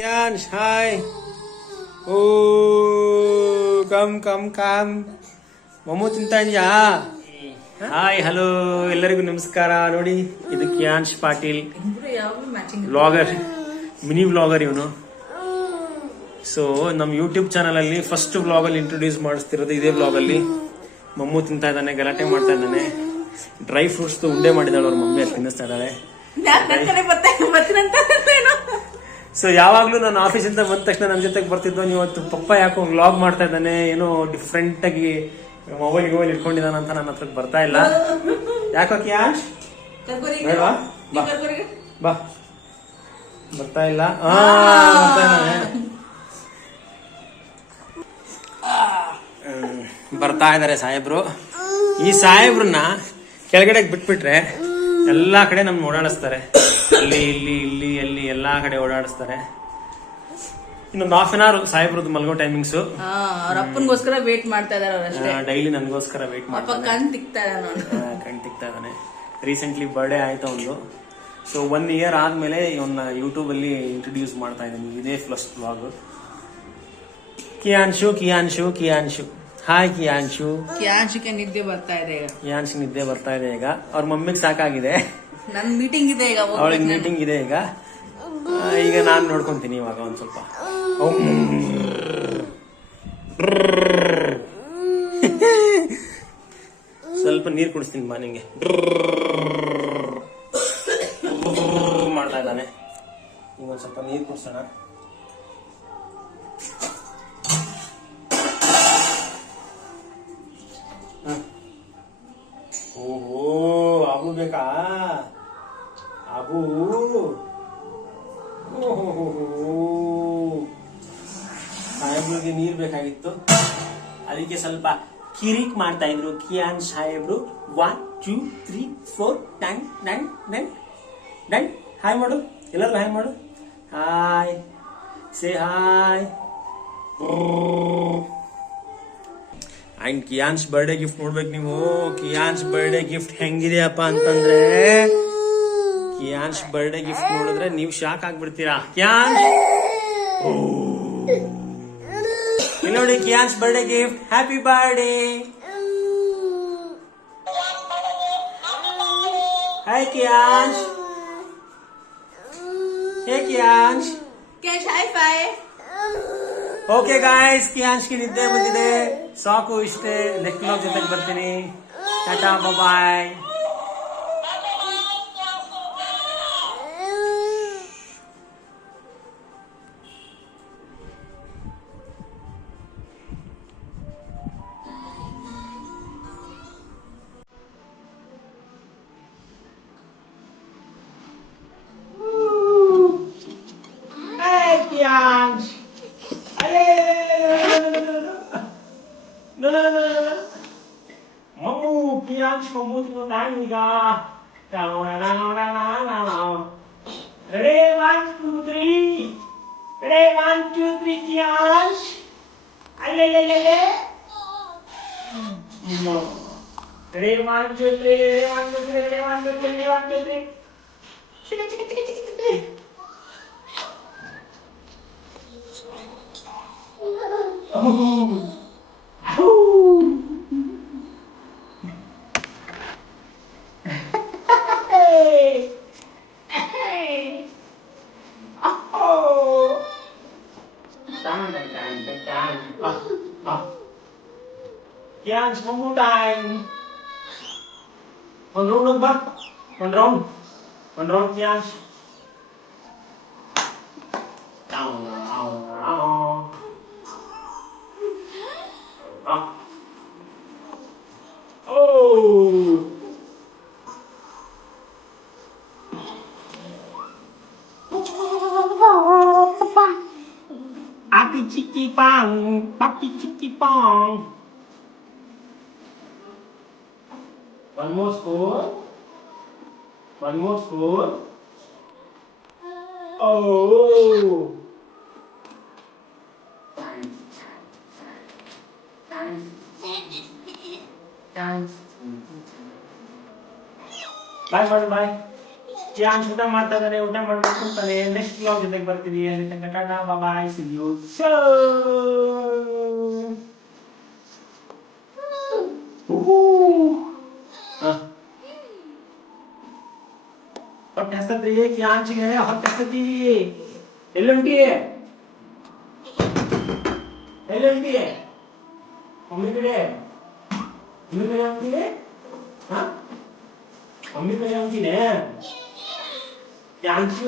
Yansh, hi. Oh come ಮೊಮ್ಮು ತಿಂತಾ ಇದೆಯಾ? Hi hello ಎಲ್ಲರಿಗೂ ನಮಸ್ಕಾರ. ನೋಡಿ ಇದು ಕಿಯಾನ್ಶ್ ಪಾಟೀಲ್ ವ್ಲಾಗರ್, ಮಿನಿ ವ್ಲಾಗರ್ ಇವನು. ಸೊ ನಮ್ಮ ಯೂಟ್ಯೂಬ್ ಚಾನಲ್ ಅಲ್ಲಿ ಫಸ್ಟ್ ವ್ಲಾಗ್ ಅಲ್ಲಿ ಇಂಟ್ರೊಡ್ಯೂಸ್ ಮಾಡಿಸ್ತಿರೋದು ಇದೇ ವ್ಲಾಗ್ ಅಲ್ಲಿ. ಮೊಮ್ಮು ತಿಂತಾ ಇದ್ದಾನೆ, ಗಲಾಟೆ ಮಾಡ್ತಾ ಇದ್ದಾನೆ. ಡ್ರೈ ಫ್ರೂಟ್ಸ್ ಉಂಡೆ ಮಾಡಿದಾಳೆ ಅವ್ರ ಮಮ್ಮಿ, ಅದು ತಿನ್ನಿಸ್ತಾ ಇದ್ದಾಳೆ. ಸೊ ಯಾವಾಗ್ಲೂ ನಾನು ಆಫೀಸಿಂದ ಬಂದ ತಕ್ಷಣ ನನ್ನ ಜೊತೆಗೆ ಬರ್ತಿದ್ದೋ, ಇವತ್ತು ಪಪ್ಪ ಯಾಕೋ ವ್ಲಾಗ್ ಮಾಡ್ತಾ ಇದ್ದಾನೆ, ಏನೋ ಡಿಫ್ರೆಂಟ್ ಆಗಿ ಮೊಬೈಲ್ ಇಟ್ಕೊಂಡಿದ್ದಾನ ಅಂತ ನನ್ನ ಹತ್ರಕ್ಕೆ ಬರ್ತಾ ಇಲ್ಲ. ಯಾಕೋ ಕ್ಯಾಶ್ ಬೇಡವಾ? ಬಾ, ಬರ್ತಾ ಇಲ್ಲ. ಬರ್ತಾ ಇದಾರೆ ಸಾಹೇಬ್ರು. ಈ ಸಾಹೇಬ್ರನ್ನ ಕೆಳಗಡೆ ಬಿಟ್ಬಿಟ್ರೆ ಎಲ್ಲಾ ಕಡೆ ನಮ್ನ ಓಡಾಡಿಸ್ತಾರೆ. ಅಲ್ಲಿ ಇಲ್ಲಿ ಇಲ್ಲಿ ಅಲ್ಲಿ ಎಲ್ಲಾ ಕಡೆ ಓಡಾಡಿಸ್ತಾರೆ. ಇನ್ನೊಂದು ಹಾಫ್ ಅನ್ ಅವರ್ ಸಾಹೇಬ್ರದ್ದು ಮಲ್ಗೋ ಟೈಮಿಂಗ್ಸ್. ಅವ್ರ ಅಪ್ಪನಿಗೋಸ್ಕರ ವೇಟ್ ಮಾಡ್ತಾ ಇದಾರೆ. ಡೈಲಿ ನನ್ಗೋಸ್ಕರ ವೇಟ್ ಮಾಡ್ತಾರೆ. ಕಣ್ ತಿಕ್ತಾ ಇದ್ದಾನೆ. ರೀಸೆಂಟ್ಲಿ ಬರ್ಡೇ ಆಯ್ತು ಒಂದು. ಸೊ 1 year ಆದ್ಮೇಲೆ ಇವನ್ನ ಯೂಟ್ಯೂಬ್ ಅಲ್ಲಿ ಇಂಟ್ರೊಡ್ಯೂಸ್ ಮಾಡ್ತಾ ಇದ್ದೀನಿ. ಇದೇ ಫಸ್ಟ್ ವ್ಲಾಗ್. ಕಿಯಾನ್ಶು ಹಾಯ್ ಕಿಯಾನ್ಶಿಗೆ ನಿದ್ದೆ ಬರ್ತಾ ಇದೆ ಈಗ. ಕಿಯಾನ್ಶ್ ನಿದ್ದೆ ಬರ್ತಾ ಇದೆ ಈಗ. ಅವ್ರ ಮಮ್ಮಿಗೆ ಸಾಕಾಗಿದೆ. ನನ್ ಮೀಟಿಂಗ್ ಇದೆ ಈಗ, ಅವಳಿಗೆ ಮೀಟಿಂಗ್ ಇದೆ ಈಗ. ಈಗ ನಾನ್ ನೋಡ್ಕೊಂತೀನಿ ಇವಾಗ ಒಂದ್ ಸ್ವಲ್ಪ. ಸ್ವಲ್ಪ ನೀರ್ ಕುಡಿಸ್ತೀನಿ ಬಾ ನಿಂಗೆ. ಮಾಡ್ತಾ ಇದ್ದಾನೆ. ಈಗ ಒಂದ್ ಸ್ವಲ್ಪ ನೀರ್ ಕುಡಿಸೋಣ. ಓಹೋ, ಅಬು ಬೇಕಾ? ಅಬು ಸಾಹೇಬ್ರಿಗೆ ನೀರ್ ಬೇಕಾಗಿತ್ತು, ಅದಕ್ಕೆ ಸ್ವಲ್ಪ ಕಿರಿಕ್ ಮಾಡ್ತಾ ಇದ್ರು ಕಿಯಾನ್ ಸಾಹೇಬ್ರು. 1 2 3 4 ಡನ್. ಹಾಯ್ ಮಾಡು, ಎಲ್ಲರಿಗೂ ಹಾಯ್ ಮಾಡು. Hi, say hi. And Kiaans birthday gift ನೋಡ್ಬೇಕು ನೀವು. ಕಿಯಾನ್ಸ್ ಬರ್ಡೇ ಗಿಫ್ಟ್ ಹೆಂಗಿದೆಯಪ್ಪ ಅಂತಂದ್ರೆ, ಕಿಯಾನ್ಸ್ ಬರ್ಡೇ ಗಿಫ್ಟ್ ನೋಡಿದ್ರೆ ನೀವು ಶಾಕ್ ಆಗ್ಬಿಡ್ತೀರಾ. ಕಿಯಾನ್ಸ್ ಇಲ್ಲಿ ನೋಡಿ, Kiaans birthday gift. Happy birthday. Hi Kiaans. Hey Kiaans. High five. Okay guys, ಕಿಯಾನ್ಸ್ಗೆ ನಿದ್ದೆ ಬಂದಿದೆ, ಸಾಕು ಇಷ್ಟೇ. ನೆಕ್ಸ್ಟ್ ವ್ಲಾಗ್ ಜೊತೆಗೆ ಬರ್ತೀನಿ. ಟಾಟಾ, ಬಾಯ್. Kiyansh. No. Mamu, Kiyansh, mamu tunaniga. Ready, 1 2 3. Ready, 1 2 3, Kiyansh. Alelelele. No. Ready, 1 2 3. Ready, 1 2 3. Ready, 1 2 3. Ready, 1 2 3. Kiyansh, one more time. One round, ba? One round, Kiyansh. Oh. Papi chiki pong. One more spoon. Oh. Bye. ಕ್ಯಾನ್ಶ್ ಊಟ ಮಾಡ್ತಾ ಇದ್ದಾನೆ, ಊಟ ಮಾಡ್ಬೇಕು ಅಂತಾನೆ. Next vlog ಜೊತೆಗೆ ಬರ್ತೀನಿ. ಅಲ್ಲಿ ತನಕ ಟಾಟಾ ಬಾಯ್ ಸಿ ಯು. ಹೊಟ್ಟೆ ಹಸ್ತದ್ರಿ ಕ್ಯಾನ್ಸ್ಗೆ, ಹೊಟ್ಟೆ ಹಸ್ತತಿ. ಎಲ್ಲುಂಟಿ ಎಲ್ಲುಂಟಿ ಮಮ್ಮಿ ಕಡೆ, ಮಮ್ಮಿ ಕಡೆ ಹೋಗ್ತೀನಿ. ಮಮ್ಮಿ ಕಡೆ ಹೋಗ್ತೀನಿ. ಕ್ಯಾನ್ಸು